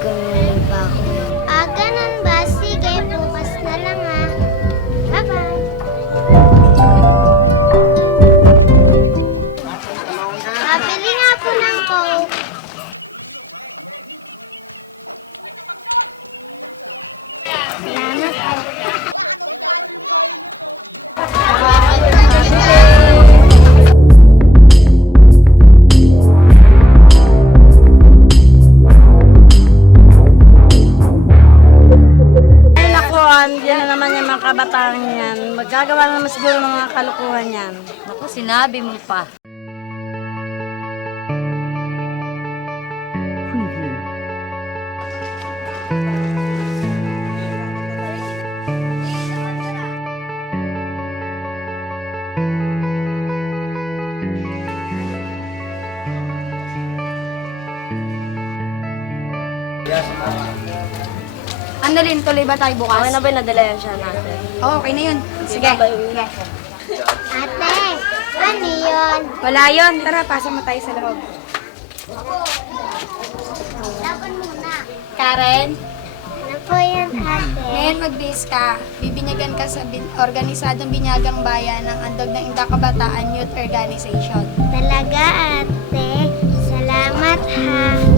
kunin pa ako. Ganun ba? Sige, bukas na lang ha. Bye-bye. Pabili nga po ng Coke. Salamat po. Yan na naman yung mga kabataan yan. Magagawa na naman siguro ng mga kalukuhan yan. Naku, sinabi mo pa. Andalin, tuloy ba tayo bukas? Okay na ba nadala yan siya natin? Oo, okay na yun. Sige. Ate, ano yun? Wala yun. Tara, pasok mo tayo sa loob. Laban muna. Karen, Ano po yan, ate? ngayon mag-base ka. Bibinyagan ka sa organisadong binyagang bayan ng Andog ng Inda Kabataan Youth Organization. Talaga, ate. Salamat, ha.